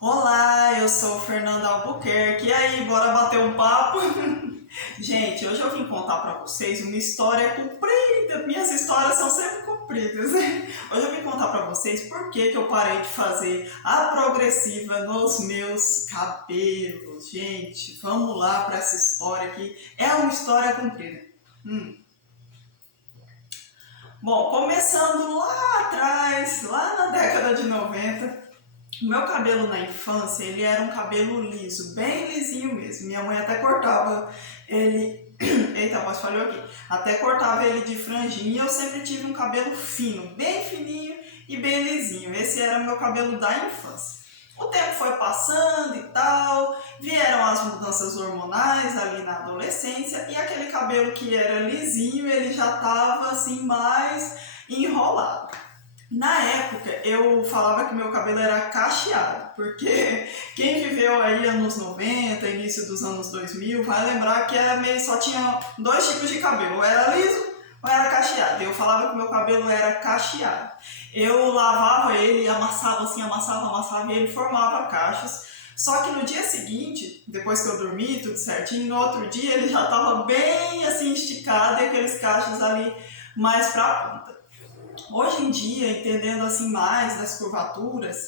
Olá, eu sou Fernanda Albuquerque. E aí, bora bater um papo? Gente, hoje eu vim contar pra vocês uma história comprida. Minhas histórias são sempre compridas, né? Hoje eu vim contar pra vocês por que eu parei de fazer a progressiva nos meus cabelos. Gente, vamos lá pra essa história aqui. É uma história comprida. Hum. Bom, começando lá atrás, lá na década de 90. O meu cabelo na infância, ele era um cabelo liso, bem lisinho mesmo. Minha mãe até cortava ele. Eita, quase falhou aqui. Até cortava ele de franjinha e eu sempre tive um cabelo fino, bem fininho e bem lisinho. Esse era o meu cabelo da infância. O tempo foi passando e tal, vieram as mudanças hormonais ali na adolescência e aquele cabelo que era lisinho, ele já estava assim mais enrolado. Na época, eu falava que meu cabelo era cacheado, porque quem viveu aí anos 90, início dos anos 2000, vai lembrar que era meio, só tinha dois tipos de cabelo, ou era liso ou era cacheado. Eu falava que meu cabelo era cacheado. Eu lavava ele, amassava assim, amassava e ele formava cachos. Só que no dia seguinte, depois que eu dormi tudo certinho, no outro dia ele já estava bem assim esticado e aqueles cachos ali mais pra ponta. Hoje em dia, entendendo assim mais das curvaturas,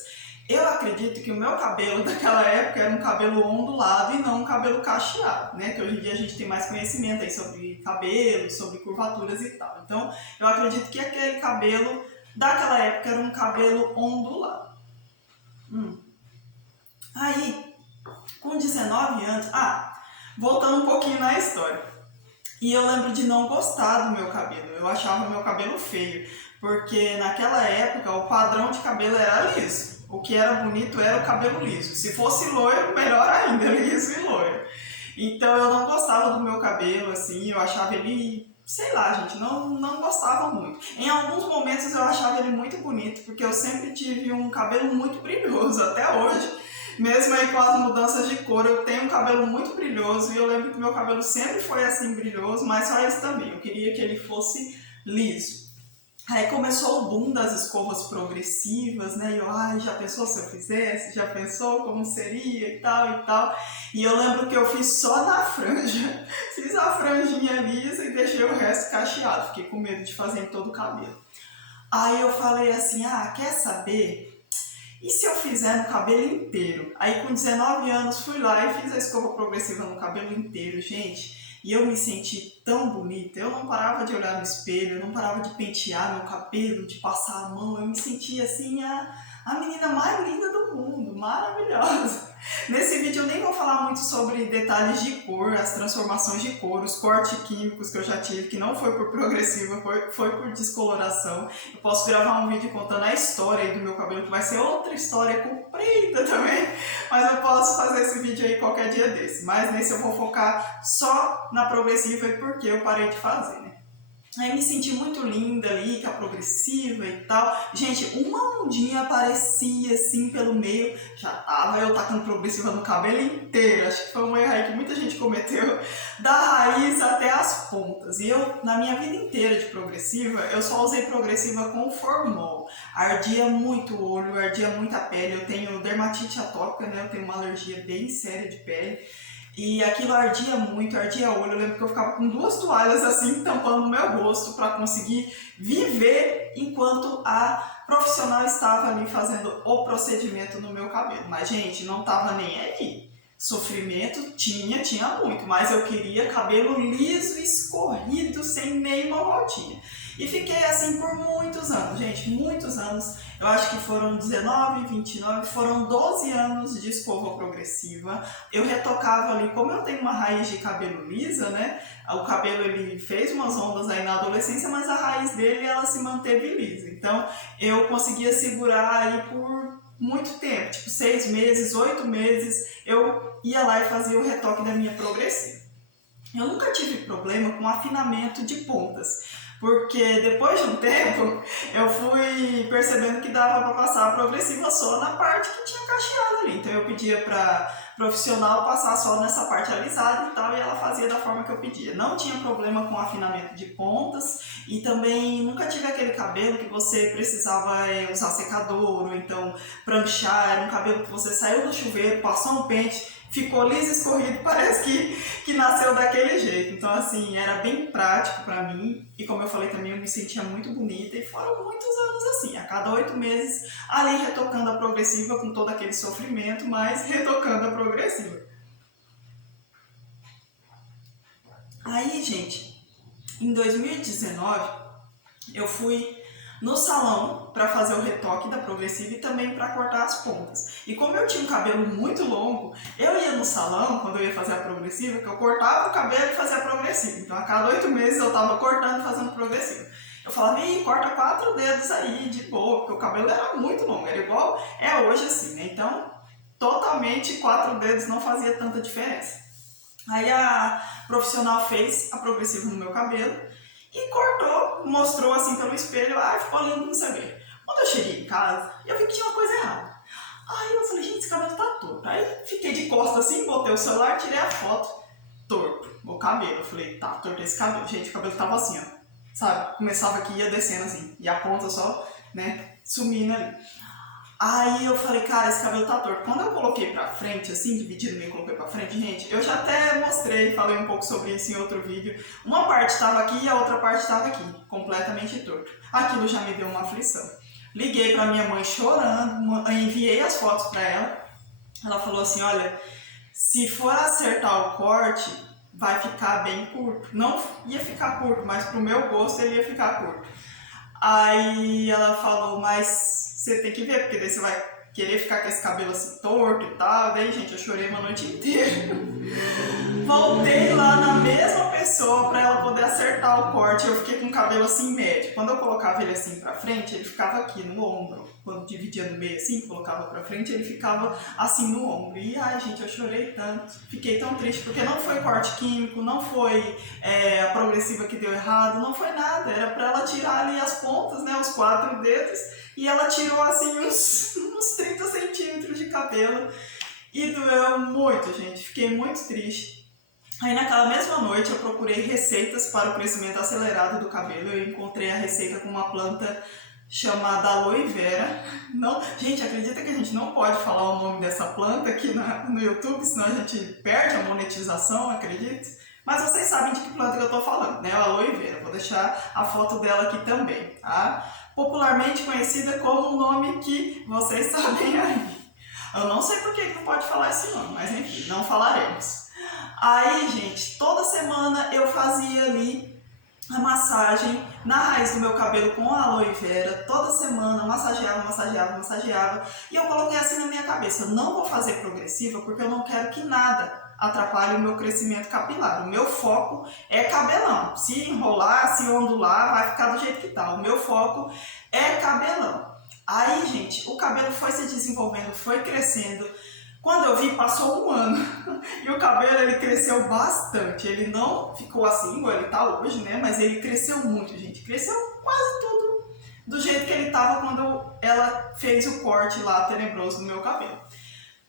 eu acredito que o meu cabelo daquela época era um cabelo ondulado e não um cabelo cacheado, né? Que hoje em dia a gente tem mais conhecimento aí sobre cabelo, sobre curvaturas e tal. Então, eu acredito que aquele cabelo daquela época era um cabelo ondulado. Hum. Aí, com 19 anos, voltando um pouquinho na história. E eu lembro de não gostar do meu cabelo. Eu achava o meu cabelo feio, porque naquela época o padrão de cabelo era liso. O que era bonito era o cabelo liso. Se fosse loiro, melhor ainda, liso e loiro. Então eu não gostava do meu cabelo, assim, eu achava ele, sei lá, gente, não gostava muito. Em alguns momentos eu achava ele muito bonito, porque eu sempre tive um cabelo muito brilhoso, até hoje. Mesmo aí com as mudanças de cor, eu tenho um cabelo muito brilhoso e eu lembro que meu cabelo sempre foi assim brilhoso, mas só isso também, eu queria que ele fosse liso. Aí começou o boom das escovas progressivas, né? E eu, já pensou se eu fizesse? Já pensou como seria e tal e tal? E eu lembro que eu fiz só na franja. Fiz a franjinha lisa e deixei o resto cacheado. Fiquei com medo de fazer em todo o cabelo. Aí eu falei assim, quer saber? E se eu fizer no cabelo inteiro? Aí com 19 anos fui lá e fiz a escova progressiva no cabelo inteiro, gente. E eu me senti tão bonita, eu não parava de olhar no espelho, eu não parava de pentear meu cabelo, de passar a mão, eu me sentia assim a menina mais linda do mundo, maravilhosa. Nesse vídeo eu nem vou falar muito sobre detalhes de cor, as transformações de cor, os cortes químicos que eu já tive, que não foi por progressiva, foi por descoloração. Eu posso gravar um vídeo contando a história aí do meu cabelo, que vai ser outra história comprida também, mas eu posso fazer esse vídeo aí qualquer dia desse. Mas nesse eu vou focar só na progressiva e porque eu parei de fazer, né? Aí me senti muito linda ali, com a progressiva e tal. Gente, uma ondinha aparecia assim pelo meio, já tava eu tacando progressiva no cabelo inteiro. Acho que foi um erro aí que muita gente cometeu, da raiz até as pontas. E eu, na minha vida inteira de progressiva, eu só usei progressiva com formol. Ardia muito o olho, ardia muito a pele. Eu tenho dermatite atópica, né? Eu tenho uma alergia bem séria de pele. E aquilo ardia muito, ardia o olho. Eu lembro que eu ficava com duas toalhas assim, tampando o meu rosto para conseguir viver enquanto a profissional estava ali fazendo o procedimento no meu cabelo. Mas, gente, não tava nem aí. Sofrimento tinha muito, mas eu queria cabelo liso, escorrido, sem nenhuma voltinha. E fiquei assim por muitos anos, gente, muitos anos. Eu acho que foram 19, 29, foram 12 anos de escova progressiva. Eu retocava ali, como eu tenho uma raiz de cabelo lisa, né? O cabelo ele fez umas ondas aí na adolescência, mas a raiz dele ela se manteve lisa. Então eu conseguia segurar aí por muito tempo, tipo 6 meses, 8 meses, eu ia lá e fazia o retoque da minha progressiva. Eu nunca tive problema com afinamento de pontas, porque depois de um tempo eu fui percebendo que dava para passar a progressiva só na parte que tinha cacheado ali. Então Então eu pedia para profissional passar só nessa parte alisada e tal, e ela fazia da forma que eu pedia. Não tinha problema com afinamento de pontas e também nunca tive aquele cabelo que você precisava usar secador ou então pranchar. Era um cabelo que você saiu do chuveiro, passou um pente, ficou liso, escorrido, parece que nasceu daquele jeito. Então, assim, era bem prático pra mim. E como eu falei também, eu me sentia muito bonita. E foram muitos anos assim, a cada 8 meses, ali retocando a progressiva com todo aquele sofrimento, mas retocando a progressiva. Aí, gente, em 2019, eu fui no salão para fazer o retoque da progressiva e também para cortar as pontas. E como eu tinha um cabelo muito longo, eu ia no salão, quando eu ia fazer a progressiva, que eu cortava o cabelo e fazia a progressiva. Então a cada 8 meses eu estava cortando e fazendo progressiva. Eu falava, ih, corta 4 dedos aí, de boa, porque o cabelo era muito longo, era igual é hoje assim, né? Então, totalmente 4 dedos não fazia tanta diferença. Aí a profissional fez a progressiva no meu cabelo e cortou, mostrou assim pelo espelho, ficou lindo, não sei o quê. Quando eu cheguei em casa, eu vi que tinha uma coisa errada. Aí eu falei, gente, esse cabelo tá torto. Aí fiquei de costas assim, botei o celular, tirei a foto, torto, o cabelo. Eu falei, tá, torto esse cabelo. Gente, o cabelo tava assim, ó, sabe? Começava aqui e ia descendo assim, e a ponta só, né, sumindo ali. Aí eu falei, cara, esse cabelo tá torto. Quando eu coloquei pra frente, assim, dividido meio, coloquei pra frente, gente, eu já até mostrei, falei um pouco sobre isso em outro vídeo. Uma parte tava aqui e a outra parte tava aqui, completamente torto. Aquilo já me deu uma aflição. Liguei pra minha mãe chorando, enviei as fotos pra ela. Ela falou assim, olha, se for acertar o corte, vai ficar bem curto. Não ia ficar curto, mas pro meu gosto ele ia ficar curto. Aí ela falou, mas você tem que ver, porque daí você vai querer ficar com esse cabelo assim torto e tal. Daí, gente, eu chorei uma noite inteira. Voltei lá na mesma pessoa pra ela poder acertar o corte. Eu fiquei com o cabelo assim médio. Quando eu colocava ele assim pra frente, ele ficava aqui no ombro. Quando dividia no meio assim, colocava pra frente, ele ficava assim no ombro. E ai, gente, eu chorei tanto. Fiquei tão triste, porque não foi corte químico, não foi a progressiva que deu errado, não foi nada. Era pra ela tirar ali as pontas, né, os 4 dedos. E ela tirou assim uns 30 centímetros de cabelo. E doeu muito, gente. Fiquei muito triste. Aí naquela mesma noite eu procurei receitas para o crescimento acelerado do cabelo. Eu encontrei a receita com uma planta chamada aloe vera. Não, gente, acredita que a gente não pode falar o nome dessa planta aqui no YouTube, senão a gente perde a monetização, acredita? Mas vocês sabem de que planta que eu tô falando, né? A aloe vera. Vou deixar a foto dela aqui também, tá? Popularmente conhecida como o nome que vocês sabem aí. Eu não sei por que não pode falar esse nome, mas enfim, não falaremos. Aí, gente, toda semana eu fazia ali a massagem na raiz do meu cabelo com a aloe vera. Toda semana massageava. E eu coloquei assim na minha cabeça, eu não vou fazer progressiva porque eu não quero que nada atrapalhe o meu crescimento capilar. O meu foco é cabelão. Se enrolar, se ondular, vai ficar do jeito que tá. O meu foco é cabelão. Aí, gente, o cabelo foi se desenvolvendo, foi crescendo. Quando eu vi, passou um ano e o cabelo ele cresceu bastante. Ele não ficou assim igual ele tá hoje, né? Mas ele cresceu muito, gente. Cresceu quase tudo do jeito que ele tava quando ela fez o corte lá tenebroso no meu cabelo.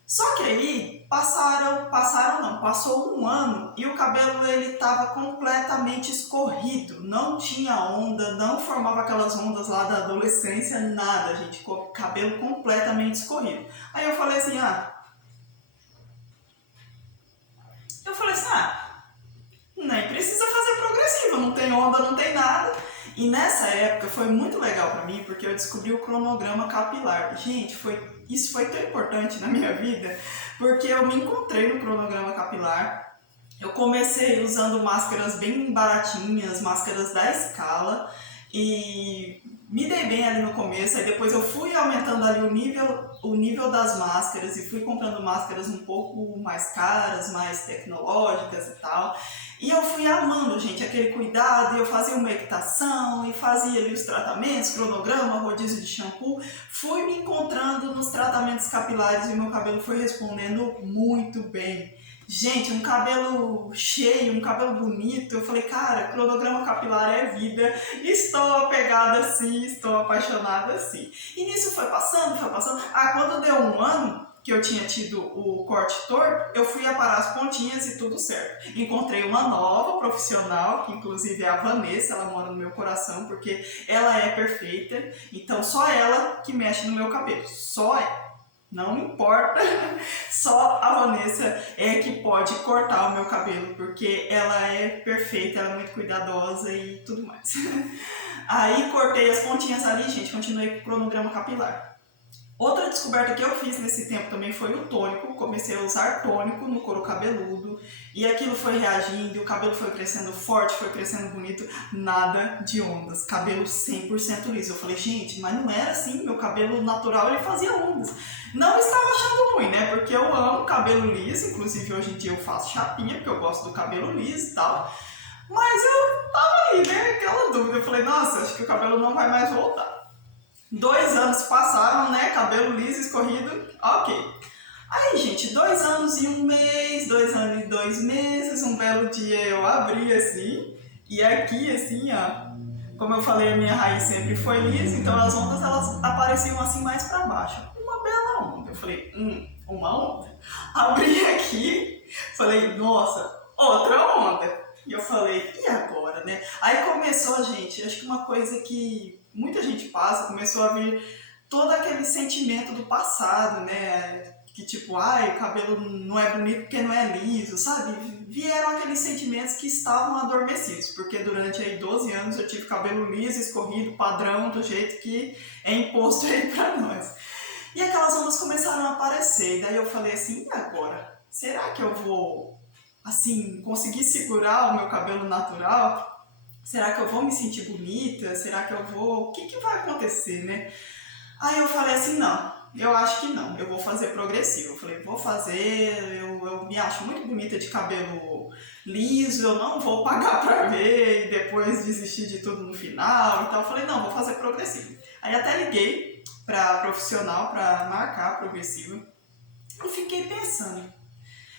Só que aí passou um ano e o cabelo ele tava completamente escorrido. Não tinha onda, não formava aquelas ondas lá da adolescência, nada, gente. Cabelo completamente escorrido. Aí eu falei assim, nem precisa fazer progressiva, não tem onda, não tem nada. E nessa época foi muito legal pra mim, porque eu descobri o cronograma capilar. Gente, isso foi tão importante na minha vida, porque eu me encontrei no cronograma capilar. Eu comecei usando máscaras bem baratinhas, máscaras da Scala, e me dei bem ali no começo, aí depois eu fui aumentando ali o nível das máscaras e fui comprando máscaras um pouco mais caras, mais tecnológicas e tal. E eu fui amando, gente, aquele cuidado, e eu fazia uma equitação e fazia ali os tratamentos, cronograma, rodízio de shampoo. Fui me encontrando nos tratamentos capilares e o meu cabelo foi respondendo muito bem. Gente, um cabelo cheio, um cabelo bonito. Eu falei, cara, cronograma capilar é vida. Estou apegada assim, estou apaixonada assim. E nisso foi passando. Quando deu um ano, que eu tinha tido o corte torto, eu fui aparar as pontinhas e tudo certo. Encontrei uma nova profissional, que inclusive é a Vanessa, ela mora no meu coração, porque ela é perfeita, então só ela que mexe no meu cabelo, só ela. Não importa, só a Vanessa é que pode cortar o meu cabelo, porque ela é perfeita, ela é muito cuidadosa e tudo mais. Aí cortei as pontinhas ali, gente, continuei com o cronograma capilar. Outra descoberta que eu fiz nesse tempo também foi o tônico. Comecei a usar tônico no couro cabeludo e aquilo foi reagindo, o cabelo foi crescendo forte, foi crescendo bonito, nada de ondas, cabelo 100% liso. Eu falei, gente, mas não era assim, meu cabelo natural ele fazia ondas. Não estava achando ruim, né? Porque eu amo cabelo liso, inclusive hoje em dia eu faço chapinha, porque eu gosto do cabelo liso e tal. Mas eu tava aí, né? Aquela dúvida. Eu falei, nossa, acho que o cabelo não vai mais voltar. 2 anos passaram, né? Cabelo liso, escorrido, ok. Aí, gente, 2 anos e 1 mês, 2 anos e 2 meses, um belo dia eu abri assim, e aqui assim, ó, como eu falei, a minha raiz sempre foi lisa, então as ondas elas apareciam assim mais pra baixo. Uma bela onda. Eu falei, uma onda? Abri aqui, falei, nossa, outra onda. E eu falei, e agora, né? Aí começou, gente, acho que uma coisa que muita gente passa, começou a vir todo aquele sentimento do passado, né? Que tipo, ai, o cabelo não é bonito porque não é liso, sabe? Vieram aqueles sentimentos que estavam adormecidos, porque durante aí 12 anos eu tive cabelo liso, escorrido, padrão, do jeito que é imposto aí pra nós. E aquelas ondas começaram a aparecer, e daí eu falei assim, e agora? Será que eu vou, assim, conseguir segurar o meu cabelo natural? Será que eu vou me sentir bonita? Será que eu vou... O que vai acontecer, né? Aí eu falei assim, não, eu acho que não, eu vou fazer progressivo. Eu falei, vou fazer, eu me acho muito bonita de cabelo liso, eu não vou pagar pra ver e depois desistir de tudo no final. Então eu falei, não, vou fazer progressivo. Aí até liguei pra profissional pra marcar progressivo e fiquei pensando.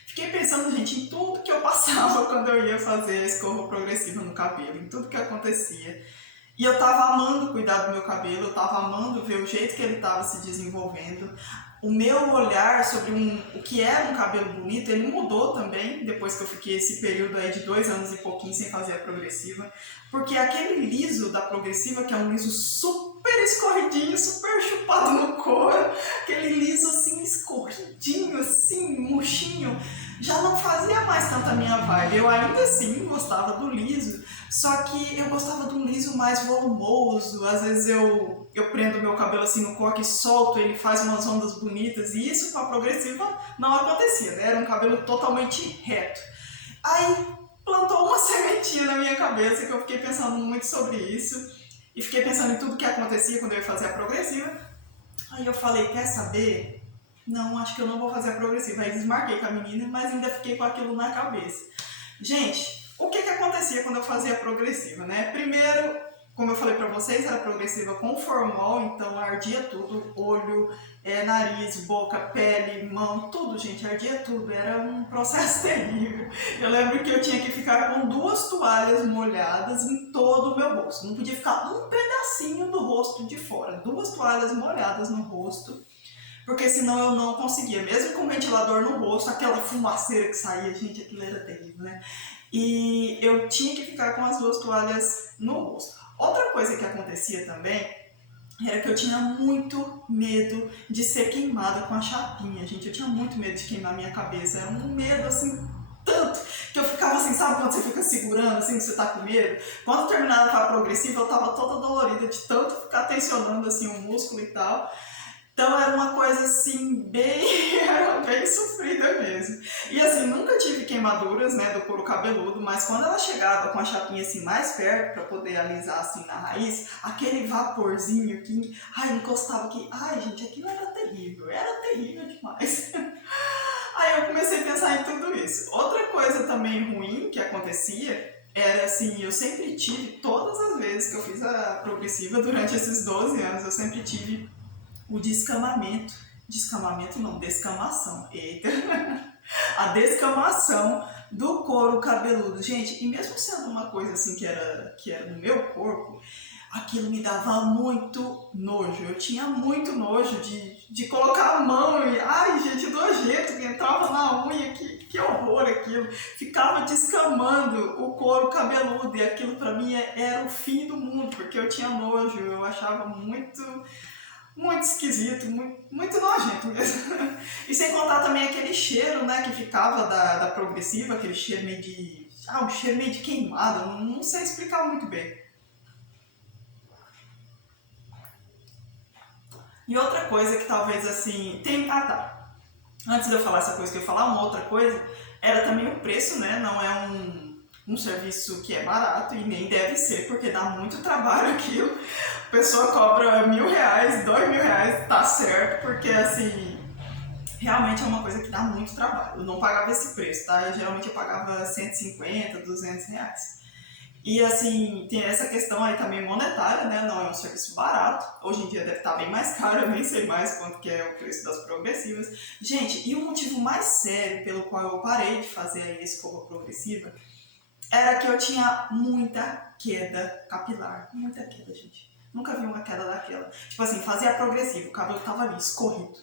Fiquei pensando, gente, em tudo que eu passava quando eu ia fazer escova progressiva no cabelo, em tudo que acontecia. E eu tava amando cuidar do meu cabelo, eu tava amando ver o jeito que ele tava se desenvolvendo. O meu olhar sobre o que era um cabelo bonito, ele mudou também, depois que eu fiquei esse período aí de 2 anos e pouquinho sem fazer a progressiva. Porque aquele liso da progressiva, que é um liso super escorridinho, super chupado no couro, aquele liso assim, escorridinho, assim, murchinho, já não fazia mais tanta minha vibe. Eu ainda assim gostava do liso, só que eu gostava de um liso mais volumoso. Às vezes eu prendo meu cabelo assim no coque, solto, ele faz umas ondas bonitas, e isso com a progressiva não acontecia, né? Era um cabelo totalmente reto. Aí plantou uma sementinha na minha cabeça que eu fiquei pensando muito sobre isso e fiquei pensando em tudo que acontecia quando eu ia fazer a progressiva. Aí eu falei, quer saber? Não, acho que eu não vou fazer a progressiva. Aí desmarquei com a menina, mas ainda fiquei com aquilo na cabeça. Gente, o que acontecia quando eu fazia a progressiva, né? Primeiro, como eu falei pra vocês, era progressiva com formol, então ardia tudo, olho, nariz, boca, pele, mão, tudo, gente, ardia tudo, era um processo terrível. Eu lembro que eu tinha que ficar com 2 toalhas molhadas em todo o meu rosto, não podia ficar um pedacinho do rosto de fora, 2 toalhas molhadas no rosto, porque senão eu não conseguia, mesmo com o ventilador no rosto, aquela fumaceira que saía, gente, aquilo era terrível, né? E eu tinha que ficar com as 2 toalhas no rosto. Outra coisa que acontecia também era que eu tinha muito medo de ser queimada com a chapinha, gente. Eu tinha muito medo de queimar minha cabeça. Era um medo, assim, tanto, que eu ficava assim, sabe quando você fica segurando, assim, que você tá com medo? Quando terminava a progressiva, eu tava toda dolorida de tanto ficar tensionando, assim, o músculo e tal. Então era uma coisa assim, era bem sofrida mesmo. E assim, nunca tive queimaduras, né, do couro cabeludo, mas quando ela chegava com a chapinha assim mais perto para poder alisar assim na raiz, aquele vaporzinho que, ai, encostava aqui, ai gente, aquilo era terrível demais. Aí eu comecei a pensar em tudo isso. Outra coisa também ruim que acontecia era assim, eu sempre tive, todas as vezes que eu fiz a progressiva durante esses 12 anos, eu sempre tive o descamamento. Descamamento não, descamação. Eita! A descamação do couro cabeludo. Gente, e mesmo sendo uma coisa assim que era no meu corpo, aquilo me dava muito nojo. Eu tinha muito nojo de colocar a mão e, ai gente, nojento, que entrava na unha, que horror aquilo. Ficava descamando o couro cabeludo e aquilo pra mim era o fim do mundo, porque eu tinha nojo, eu achava muito esquisito, muito nojento mesmo. E sem contar também aquele cheiro, né, que ficava da progressiva, aquele cheiro meio de... um cheiro meio de queimado, não sei explicar muito bem. E outra coisa que talvez assim... Antes de eu falar essa coisa que eu ia falar, uma outra coisa era também o preço, né? Não é um serviço que é barato e nem deve ser, porque dá muito trabalho aquilo. A pessoa cobra R$1.000, R$2.000, tá certo, porque assim, realmente é uma coisa que dá muito trabalho. Eu não pagava esse preço, tá? Geralmente eu pagava 150, R$200. E assim, tem essa questão aí também monetária, né? Não é um serviço barato. Hoje em dia deve estar bem mais caro, eu nem sei mais quanto que é o preço das progressivas. Gente, e o motivo mais sério pelo qual eu parei de fazer a escova progressiva era que eu tinha muita queda capilar. Muita queda, gente. Nunca vi uma queda daquela. Tipo assim, fazia a progressiva, o cabelo tava ali, escorrido.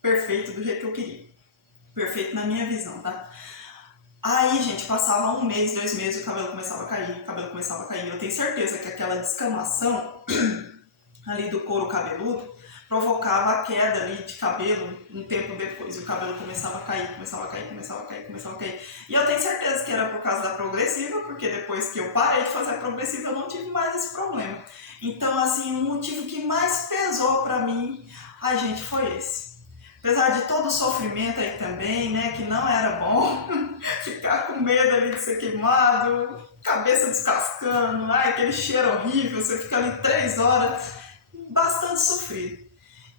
Perfeito, do jeito que eu queria. Perfeito na minha visão, tá? Aí, gente, passava 1 mês, 2 meses, o cabelo começava a cair, o cabelo começava a cair. Eu tenho certeza que aquela descamação ali do couro cabeludo provocava a queda ali de cabelo um tempo depois. E o cabelo começava a cair, começava a cair, começava a cair, começava a cair. E eu tenho certeza que era por causa da progressiva, porque depois que eu parei de fazer a progressiva, eu não tive mais esse problema. Então, assim, o motivo que mais pesou pra mim, ai, gente, foi esse. Apesar de todo o sofrimento aí também, né, que não era bom, ficar com medo ali de ser queimado, cabeça descascando, ai, aquele cheiro horrível, você fica ali 3 horas, bastante sofrido.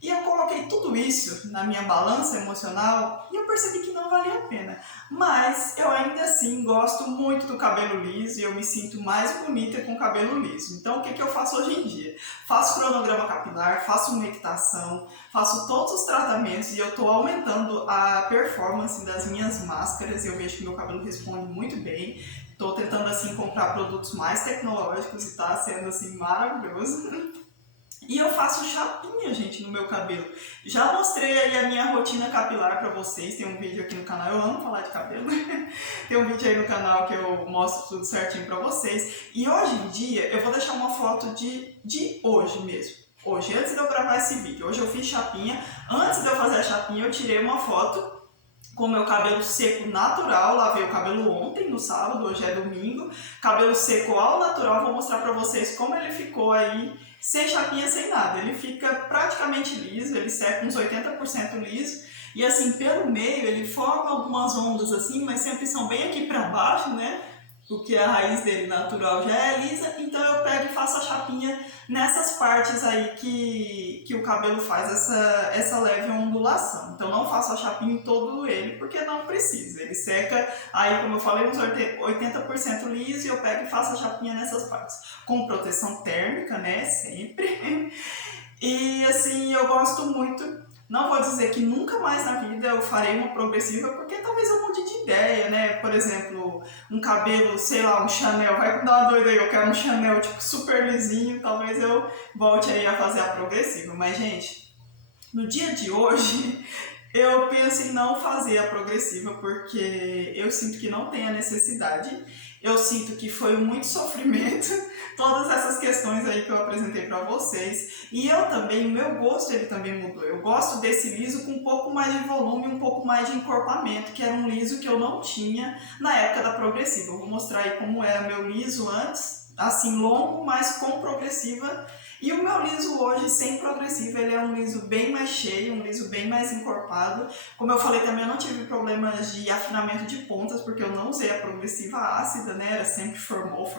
E eu coloquei tudo isso na minha balança emocional e eu percebi que não valia a pena. Mas eu ainda assim gosto muito do cabelo liso e eu me sinto mais bonita com o cabelo liso. Então o que eu faço hoje em dia? Faço cronograma capilar, faço umectação, faço todos os tratamentos e eu estou aumentando a performance das minhas máscaras. Eu vejo que meu cabelo responde muito bem. Estou tentando assim comprar produtos mais tecnológicos e está sendo assim maravilhoso. E eu faço chapinha, gente, no meu cabelo. Já mostrei aí a minha rotina capilar pra vocês. Tem um vídeo aqui no canal, eu amo falar de cabelo. Tem um vídeo aí no canal que eu mostro tudo certinho pra vocês. E hoje em dia, eu vou deixar uma foto de hoje mesmo. Hoje, antes de eu gravar esse vídeo. Hoje eu fiz chapinha. Antes de eu fazer a chapinha, eu tirei uma foto com o meu cabelo seco natural. Lavei o cabelo ontem, no sábado, hoje é domingo. Cabelo seco ao natural, vou mostrar pra vocês como ele ficou aí, sem chapinha, sem nada. Ele fica praticamente liso, ele seca uns 80% liso. E assim, pelo meio, ele forma algumas ondas assim, mas sempre são bem aqui pra baixo, né? Porque a raiz dele natural já é lisa, então eu pego e faço a chapinha nessas partes aí que o cabelo faz essa leve ondulação. Então não faço a chapinha em todo ele, porque não precisa. Ele seca, aí como eu falei, uns 80% liso e eu pego e faço a chapinha nessas partes. Com proteção térmica, né, sempre. E assim, eu gosto muito. Não vou dizer que nunca mais na vida eu farei uma progressiva, porque talvez eu mude de ideia, né? Por exemplo, um cabelo, sei lá, um Chanel, vai dar uma doida aí, eu quero um Chanel tipo super lisinho, talvez eu volte aí a fazer a progressiva. Mas, gente, no dia de hoje, eu penso em não fazer a progressiva, porque eu sinto que não tem a necessidade. Eu sinto que foi muito sofrimento, todas essas questões aí que eu apresentei para vocês. E eu também, o meu gosto ele também mudou. Eu gosto desse liso com um pouco mais de volume, um pouco mais de encorpamento, que era um liso que eu não tinha na época da progressiva. Eu vou mostrar aí como era meu liso antes, assim longo, mas com progressiva. E o meu liso hoje, sem progressiva, ele é um liso bem mais cheio, um liso bem mais encorpado. Como eu falei também, eu não tive problemas de afinamento de pontas, porque eu não usei a progressiva ácida, né? Era sempre formal.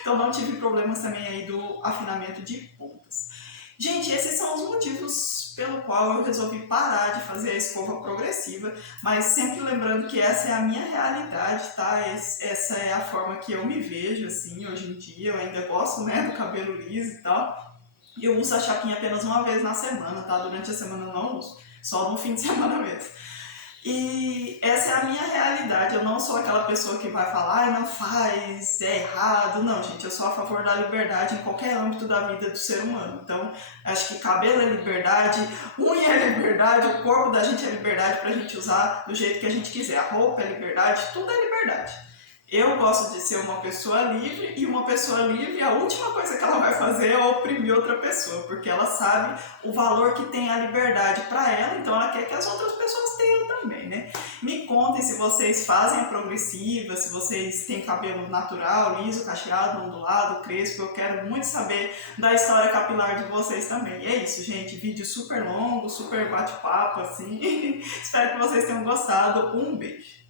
Então não tive problemas também aí do afinamento de pontas. Gente, esses são os motivos pelo qual eu resolvi parar de fazer a escova progressiva, mas sempre lembrando que essa é a minha realidade, tá? Essa é a forma que eu me vejo, assim, hoje em dia. Eu ainda gosto, né, do cabelo liso e tal. Eu uso a chapinha apenas uma vez na semana, tá? Durante a semana eu não uso, só no fim de semana mesmo. E essa é a minha realidade. Eu não sou aquela pessoa que vai falar, não faz, é errado. Não, gente, eu sou a favor da liberdade em qualquer âmbito da vida do ser humano. Então, acho que cabelo é liberdade, unha é liberdade, o corpo da gente é liberdade pra gente usar do jeito que a gente quiser. A roupa é liberdade, tudo é liberdade. Eu gosto de ser uma pessoa livre, e uma pessoa livre, a última coisa que ela vai fazer é oprimir outra pessoa, porque ela sabe o valor que tem a liberdade para ela, então ela quer que as outras pessoas tenham também, né? Me contem se vocês fazem a progressiva, se vocês têm cabelo natural, liso, cacheado, ondulado, crespo. Eu quero muito saber da história capilar de vocês também. E é isso, gente. Vídeo super longo, super bate-papo, assim. Espero que vocês tenham gostado. Um beijo.